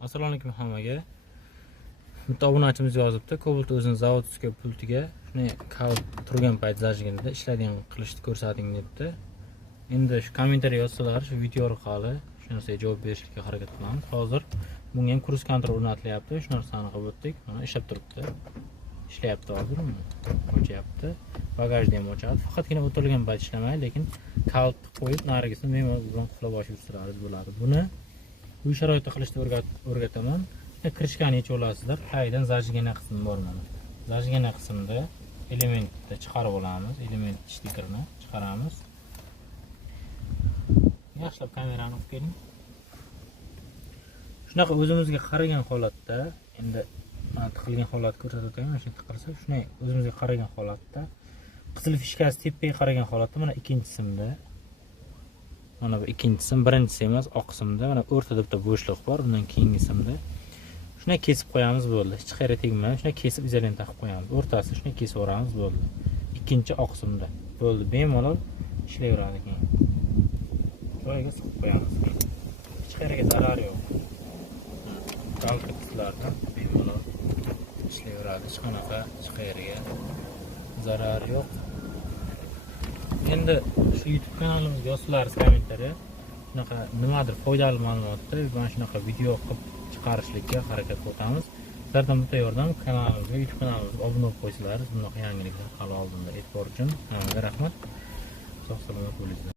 Assalomu alaykum hammaga. Bitta obunachimiz yozibdi. Cobalt o'zini zavodskiy pultiga shuni kavt turgan payt zajginida ishlaydigan qilishni ko'rsating debdi. Endi shu kommentariy yozsalar, shu video orqali shu narsaga javob berishga harakat qilamiz. Hozir bunga ham cruise control o'rnatilyapti. Shu narsani qilib o'tdik. Mana ishlab turibdi. Ishlayapti hozir. O'chyapti. Bagajni ham o'chadi. Faqatgina o'tirilgan payt ishlamaydi, lekin kavt qo'yib narigisini bemalol qulab olib yursalaringiz bo'ladi. Buni bu sharoitda qilishni o'rgataman. Kirishgani yechib olasizlar. Qaydan zajigana qismi bor mana. Zajigana qismida elementni chiqarib olamiz. Element stikerini chiqaramiz. Yaxshilab kamerani olib keling. Shunaqa o'zimizga qaragan holatda, endi tiqilgan holatni ko'rsatib o'taman. Mana shuni tiqilsa, shunday o'zimizga qaragan holatda, qizil fishkasi tepaga qaragan holatda mana ikkinchi simda, mana bu ikkinchi sim, birinchisi emas, oq simda, mana o'rtada bitta bo'shliq bor, undan keyingi simda. Shuni kesib qo'yamiz bo'ldi. Hech qayerga tegmaydi. Shuni kesib izolent taqib qo'yamiz. O'rtasini shuni kesib o'ramiz bo'ldi. Ikkinchi oq simda. Bo'ldi. Bemalol ishlayveradi keyin. Joyiga siqib qo'yamiz. Hech qayerga zarar yo'q. Kalkitlardan bemalol ishlayveradi. Hech qanaqa hech qayerga zarar yo'q. Endi shu YouTube kanalimizga yozsalaringiz kommentariya, shunaqa nimadir foydali ma'lumotni mana shunaqa video qilib chiqarishlikka harakat qilamiz. Sizlardan bitta yordam, kanalimizga, YouTube kanalimizga obuna bo'lib qo'ysalaringiz, bunaqa yangiliklar hali oldinda e'tibor uchun. Hammaga rahmat. Sog' salomat bo'linglar.